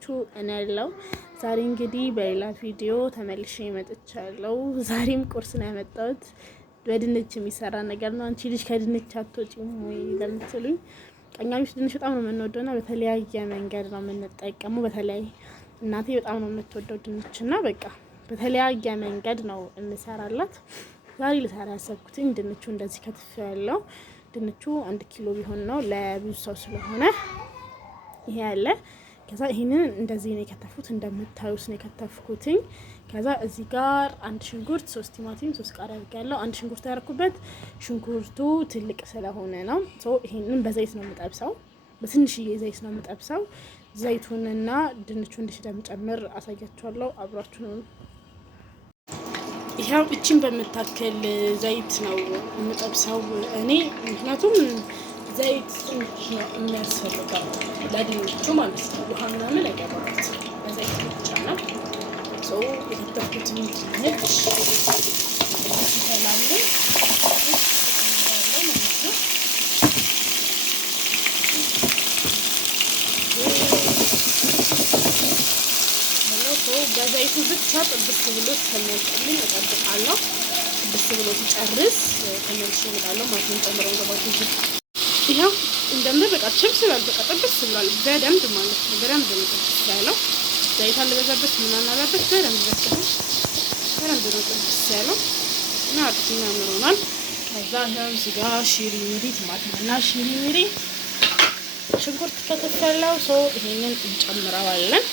ናችሁ? እኔ ያለው ዛሬ እንግዲህ በሌላ ቪዲዮ ተመልሼ መጥቻለሁ። ዛሬም ቁርስ ነው ያመጣሁት። በድንች የሚሰራ ነገር ነው። አንቺ ልጅ ከድንች አትወጪም ወይ ለምትሉኝ፣ እኛ ቤት ድንች በጣም ነው የምንወደውና በተለያየ መንገድ ነው የምንጠቀመው። በተለይ እናቴ በጣም ነው የምትወደው ድንችና በቃ በተለያየ መንገድ ነው እንሰራላት። ዛሬ ልሰራ ያሰብኩትኝ ድንቹ እንደዚህ ከትፍ ያለው ድንቹ 1 ኪሎ ቢሆን ነው ለብዙ ሰው ስለሆነ ይሄ ያለ። ከዛ ይሄንን እንደዚህ ነው የከተፉት፣ እንደምታዩት ነው የከተፍኩትኝ። ከዛ እዚህ ጋር 1 ሽንኩርት፣ 3 ቲማቲም፣ 3 ቃሪያ አድርጌያለሁ። 1 ሽንኩርት ያደረኩበት ሽንኩርቱ ትልቅ ስለሆነ ነው። ይሄንን በዘይት ነው የምጠብሰው፣ በትንሽዬ ዘይት ነው የምጠብሰው። ዘይቱንና ድንቹ እንደምጨምር አሳያችኋለሁ። አብራችሁ ነው። ይሄው እቺን በመታከል ዘይት ነው የምጠብሰው እኔ፣ ምክንያቱም ዘይት ትንሽ ነው የሚያስፈልገው ለድንቹ ማለት ነው። ውሃ ምናምን አይገባበት፣ በዘይት ብቻ ነው። የተከተፍኩትን ድንች ይፈላል በዘይቱ ብቻ ጥብስ ብሎ እስከሚያልቅልኝ እጠብቃለሁ። ጥብስ ብሎ ሲጨርስ ተመልሼ እመጣለሁ ማለት ነው። ጨምረው ገባቱ ይሄው እንደምበቃ ችብስ ይላል። በቃ ጥብስ ብሏል በደንብ ማለት ነው። በደንብ ነው ጥብስ ያለው። ዘይት አልበዛበት ምን አናላበት፣ በደንብ ነው ጥብስ ያለው እና አጥፊ ያምሮናል። ከዛ ያው እዚህ ጋር ሽሪሚሪ ቲማቲምና ሽሪሚሪ ሽንኩርት ከተፈላው ይሄንን እንጨምረዋለን።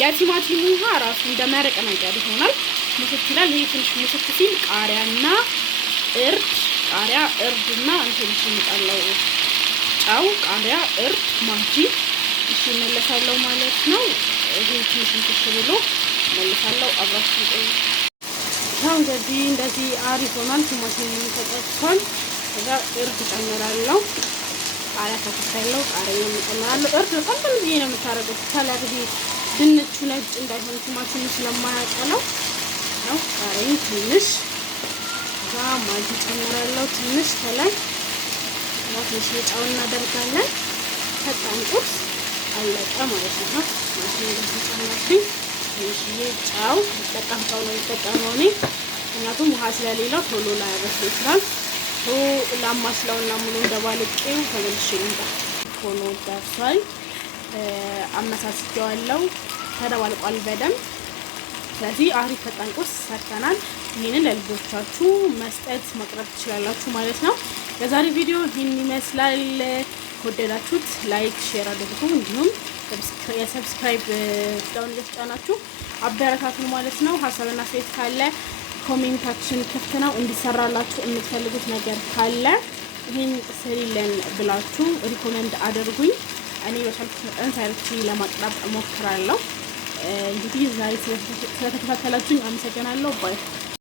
የቲማቲሙ ውሃ ራሱ እንደመረቅ ነገር ይሆናል። ሙስት ይላል። ይሄ ትንሽ ሙስት ሲል ቃሪያና እርድና እንትን ይመጣለው ጫው፣ ቃሪያ፣ እርድ፣ ማጂ ይመለሳለው ማለት ነው። ይሄ ትንሽ እንትን ብሎ መልሳለው። አብራችሁ ቆዩ። ያው እንደዚህ አሪፍ ሆኗል። ቲማቲሙ ተጠብሷል። ከዛ እርድ ጨምራለሁ። ቃሪያ ተከታለው። ቃሪያ ጨምራለሁ። እርድ በጣም ትንሽ ነው የምታረጉት ታላቅ ድንቹ ነጭ እንዳይሆን ቲማቲሙ ስለማያቀለው ነው። ቃሪያ ትንሽ ማጂ ጨምራለሁ። ትንሽ ከላይ ትንሽ ጨው እናደርጋለን። ፈጣን ቁርስ አለቀ ማለት ነው። ማጂ ትንሽ ጨው ተጠቃምጣው ነው የተጠቀመው እኔ፣ ምክንያቱም ውሃ ስለሌለው ቶሎ ላይ ያበስል ይችላል። ላማስለውና ሙሉ እንደባልቄው ተመልሼ ልምጣ። ሆኖ ደርሷል። አመሳስየዋለሁ። ተደባልቋል በደንብ። ስለዚህ አሪፍ ፈጣን ቁርስ ሰርተናል። ይሄንን ለልጆቻችሁ መስጠት ማቅረብ ትችላላችሁ ማለት ነው። የዛሬ ቪዲዮ ይሄን ይመስላል። ከወደዳችሁት ላይክ፣ ሼር አድርጉ። እንዲሁም የሰብስክራይብ ዳውን እየተጫናችሁ አበረታቱን ማለት ነው። ሀሳብና አስተያየት ካለ ኮሜንታችን ክፍት ነው። እንዲሰራላችሁ የምትፈልጉት ነገር ካለ ይሄን ስሪልን ብላችሁ ሪኮመንድ አድርጉኝ። እኔ በቻልኩት መጠን ሰርቼ ለማቅረብ እሞክራለሁ። እንግዲህ ዛሬ ስለተከታተላችሁኝ አመሰግናለሁ። ባይ